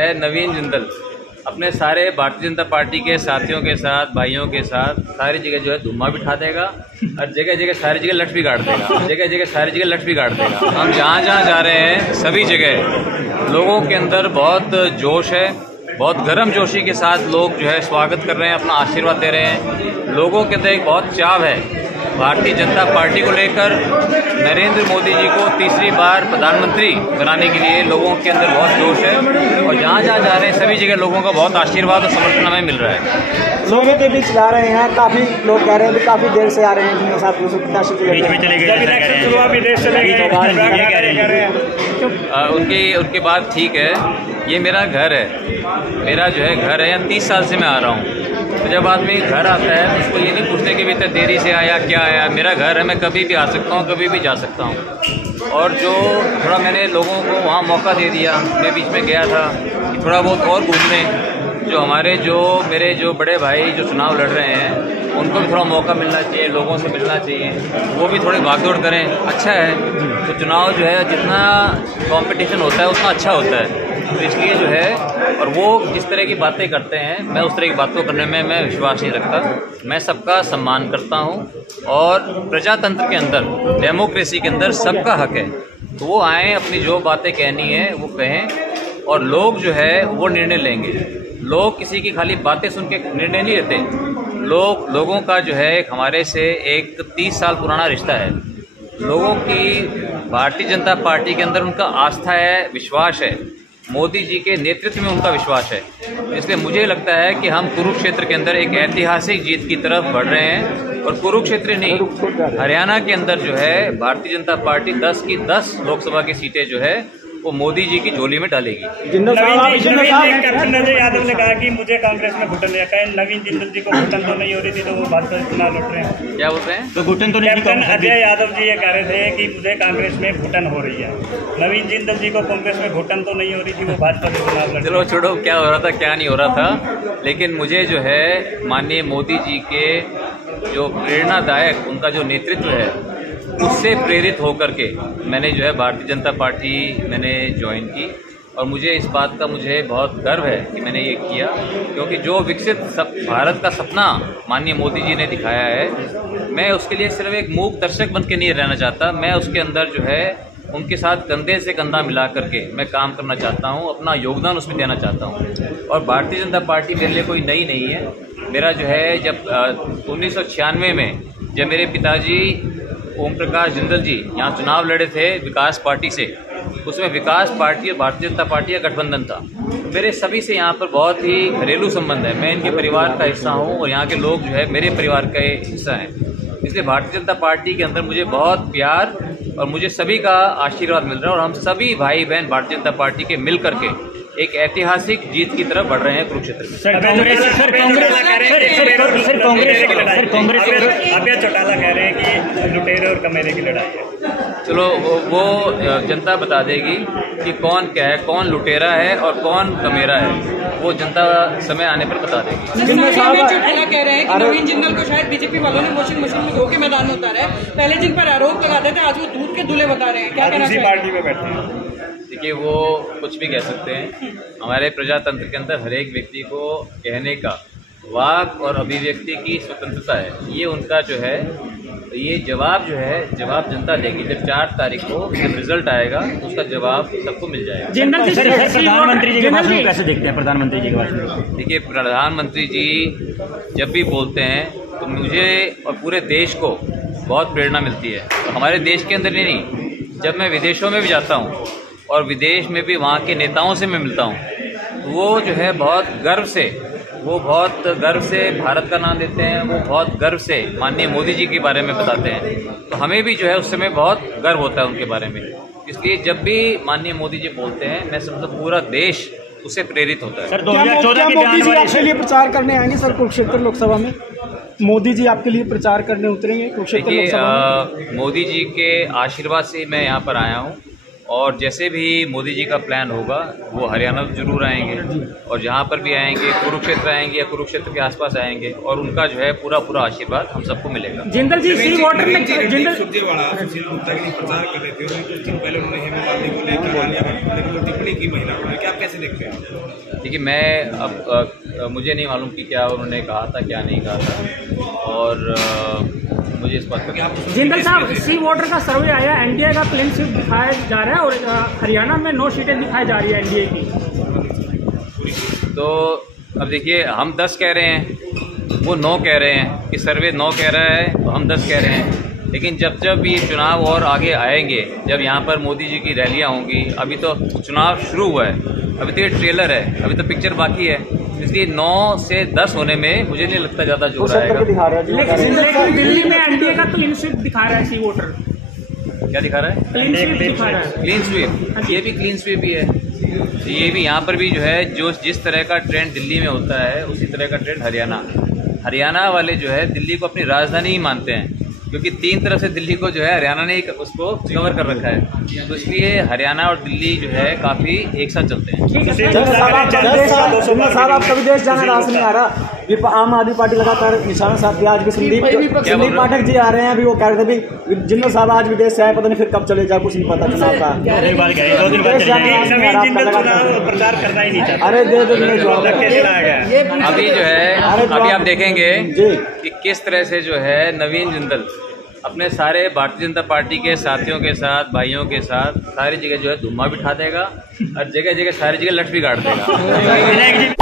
है नवीन जिंदल अपने सारे भारतीय जनता पार्टी के साथियों के साथ, भाइयों के साथ सारी जगह जो है धुम्मा बिठा देगा और जगह जगह सारी जगह लठ भी गाड़ देगा, जगह जगह सारी जगह लठ भी गाड़ देगा। हम जहाँ जहाँ जा रहे हैं सभी जगह लोगों के अंदर बहुत जोश है, बहुत गर्मजोशी के साथ लोग जो है स्वागत कर रहे हैं, अपना आशीर्वाद दे रहे हैं। लोगों के अंदर एक बहुत चाव है भारतीय जनता पार्टी को लेकर। नरेंद्र मोदी जी को तीसरी बार प्रधानमंत्री बनाने के लिए लोगों के अंदर बहुत जोश है और जहाँ जहाँ जा रहे हैं सभी जगह लोगों का बहुत आशीर्वाद और समर्थन हमें मिल रहा है। लोगों के बीच ला रहे हैं, काफी लोग कह रहे हैं काफी देर से आ रहे हैं जिनके साथ उनकी बात ठीक है। ये मेरा घर है, मेरा जो है घर है, यहाँ 30 साल से मैं आ रहा हूँ। तो जब आदमी घर आता है तो उसको ये नहीं पूछते कि इतने देरी से आया क्या आया। मेरा घर है, मैं कभी भी आ सकता हूँ, कभी भी जा सकता हूँ। और जो थोड़ा मैंने लोगों को वहाँ मौका दे दिया, मैं बीच में गया था कि थोड़ा बहुत और घूम लें। जो हमारे मेरे जो बड़े भाई जो चुनाव लड़ रहे हैं उनको भी थोड़ा मौका मिलना चाहिए, लोगों से मिलना चाहिए, वो भी थोड़ी भागदौड़ करें, अच्छा है। तो चुनाव जो है जितना कंपटीशन होता है उतना अच्छा होता है। तो इसलिए जो है और वो जिस तरह की बातें करते हैं मैं उस तरह की बातों करने में मैं विश्वास नहीं रखता। मैं सबका सम्मान करता हूँ और प्रजातंत्र के अंदर, डेमोक्रेसी के अंदर सबका हक है। तो वो आएँ, अपनी जो बातें कहनी है वो कहें और लोग जो है वो निर्णय लेंगे। लोग किसी की खाली बातें सुन के निर्णय नहीं लेते। लोगों का जो है हमारे से एक 30 साल पुराना रिश्ता है। लोगों की भारतीय जनता पार्टी के अंदर उनका आस्था है, विश्वास है, मोदी जी के नेतृत्व में उनका विश्वास है। इसलिए मुझे लगता है कि हम कुरुक्षेत्र के अंदर एक ऐतिहासिक जीत की तरफ बढ़ रहे हैं। और कुरुक्षेत्र नहीं, हरियाणा के अंदर जो है भारतीय जनता पार्टी 10 की 10 लोकसभा की सीटें जो है वो मोदी जी की झोली में डालेगी। कैप्टन अजय यादव ने कहा कि मुझे कांग्रेस में घुटन दिया, कहीं नवीन जिंदल जी को घुटन तो नहीं हो रही थी तो वो भाजपा से चुनाव लड़ रहे हैं। क्या बोल रहे हैं? तो घुटन तो नहीं। कैप्टन अजय यादव जी ये कह रहे थे कि मुझे कांग्रेस में घुटन हो रही है, नवीन जिंदल जी को कांग्रेस में घुटन तो नहीं हो रही थी, वो भाजपा से चुनाव लड़। चलो छोड़ो, क्या हो रहा था क्या नहीं हो रहा था, लेकिन मुझे जो है माननीय मोदी जी के जो प्रेरणादायक उनका जो नेतृत्व है उससे प्रेरित होकर के मैंने जो है भारतीय जनता पार्टी मैंने ज्वाइन की। और मुझे इस बात का मुझे बहुत गर्व है कि मैंने ये किया, क्योंकि जो विकसित भारत का सपना माननीय मोदी जी ने दिखाया है, मैं उसके लिए सिर्फ एक मूक दर्शक बन के नहीं रहना चाहता। मैं उसके अंदर जो है उनके साथ कंधे से कंधा मिला करके मैं काम करना चाहता हूँ, अपना योगदान उसमें देना चाहता हूँ। और भारतीय जनता पार्टी मेरे लिए कोई नई नहीं है। मेरा जो है जब 1996 में जब मेरे पिताजी ओम प्रकाश जिंदल जी यहाँ चुनाव लड़े थे विकास पार्टी से, उसमें विकास पार्टी और भारतीय जनता पार्टी का गठबंधन था। मेरे सभी से यहाँ पर बहुत ही घरेलू संबंध है, मैं इनके परिवार का हिस्सा हूँ और यहाँ के लोग जो है मेरे परिवार का हिस्सा हैं। इसलिए भारतीय जनता पार्टी के अंदर मुझे बहुत प्यार और मुझे सभी का आशीर्वाद मिल रहा है और हम सभी भाई बहन भारतीय जनता पार्टी के मिल करके एक ऐतिहासिक जीत की तरफ बढ़ रहे हैं कुरुक्षेत्र में। अभय चौटाला कह रहे हैं कि लुटेरे और कमेरे की लड़ाई है। चलो वो जनता बता देगी कि कौन क्या है, कौन लुटेरा है और कौन कमेरा है, वो जनता समय आने पर बता देगी। चौटाला कह रहे हैं कि नवीन जिंदल को शायद बीजेपी वालों ने वॉशिंग मशीन में धो के मैदान में उतारा है। पहले जिन पर आरोप लगाते थे आज वो दूध के दूल्हे बता रहे हैं, क्या कहना चाहिए? पार्टी में बैठे हैं। देखिए वो कुछ भी कह सकते हैं। हमारे प्रजातंत्र के अंदर हर एक व्यक्ति को कहने का वाक और अभिव्यक्ति की स्वतंत्रता है। ये उनका जो है ये जवाब जो है जवाब जनता देगी। जब 4 तारीख को जब रिजल्ट आएगा तो उसका जवाब सबको मिल जाएगा। प्रधानमंत्री जी के भाषण को कैसे देखते हैं? प्रधानमंत्री जी के भाषण, देखिए प्रधानमंत्री जी जब भी बोलते हैं तो मुझे और पूरे देश को बहुत प्रेरणा मिलती है। तो हमारे देश के अंदर ही नहीं, जब मैं विदेशों में भी जाता हूँ और विदेश में भी वहाँ के नेताओं से मैं मिलता हूँ, तो वो जो है बहुत गर्व से भारत का नाम देते हैं, वो बहुत गर्व से माननीय मोदी जी के बारे में बताते हैं। तो हमें भी जो है उस समय बहुत गर्व होता है उनके बारे में। इसलिए जब भी माननीय मोदी जी बोलते हैं मैं समझता पूरा देश उससे प्रेरित होता है। सर 2014 के मोदी जी आपके लिए प्रचार करने आएंगे सर कुरुक्षेत्र लोकसभा में? मोदी जी आपके लिए प्रचार करने उतरेंगे कुरुक्षेत्र लोकसभा में? मोदी जी के आशीर्वाद से मैं यहाँ पर आया हूँ और जैसे भी मोदी जी का प्लान होगा वो हरियाणा जरूर आएंगे, और जहाँ पर भी आएंगे, कुरुक्षेत्र आएंगे या कुरुक्षेत्र के आसपास आएंगे, और उनका जो है पूरा पूरा आशीर्वाद हम सबको मिलेगा। जिंदल जी सी वाटर में जिंदल सुरजेवाला सुशील गुप्ता के लिए प्रचार कर रहे थे और कुछ दिन पहले उन्होंने हेमा मालिनी को लेकर टिप्पणी की महिला को लेकर, आप कैसे देखते हैं? देखिए, मैं अब मुझे नहीं मालूम कि क्या उन्होंने कहा था क्या नहीं कहा था, और मुझे इस बात का जिंदल साहब सी वाटर का सर्वे आया, एनडीए का क्लीन स्वीप दिखाया जा रहा है और हरियाणा में 9 सीटें दिखाई जा रही है एनडीए की। तो अब देखिए, हम 10 कह रहे हैं, वो 9 कह रहे हैं कि सर्वे 9 कह रहा है तो हम 10 कह रहे हैं। लेकिन जब ये चुनाव और आगे आएंगे, जब यहाँ पर मोदी जी की रैलियाँ होंगी, अभी तो चुनाव शुरू हुआ है, अभी तो ये ट्रेलर है, अभी तो पिक्चर बाकी है, इसलिए 9 से 10 होने में मुझे नहीं लगता ज़्यादा जोर आएगा। लेकिन दिल्ली में एनडीए का क्लीन स्वीप दिखा रहा है सी वोटर। क्या दिखा रहा है? क्लीन स्वीप दिखा रहा है। क्लीन स्वीप, ये भी क्लीन स्वीप ही है। ये भी यहाँ पर भी जो है, जो जिस तरह का ट्रेंड दिल्ली में होता है उसी तरह का ट्रेंड हरियाणा वाले जो है दिल्ली को अपनी राजधानी ही मानते हैं, क्योंकि 3 तरफ से दिल्ली को जो है हरियाणा ने उसको कवर कर रखा है, तो इसलिए हरियाणा और दिल्ली जो है काफी एक साथ चलते हैं। साहब आपका विदेश जाना रास नहीं आ रहा, आम आदमी पार्टी लगातार निशाना साधती है। आज भी संदीप पाठक जी आ रहे हैं, अभी वो कह रहे थे भी जिंदल साहब आज विदेश से आए, पता नहीं फिर कब चले जाए, कुछ नहीं पता चुनाव का। प्रचार करना ही नहीं चाहता। अरे दे दो अभी जो है, अभी आप देखेंगे कि किस तरह से जो है नवीन जिंदल अपने सारे भारतीय जनता पार्टी के साथियों के साथ, भाइयों के साथ सारी जगह जो है धुम्मा बिठा देगा और जगह जगह सारी जगह लठ भी गाड़ देगा।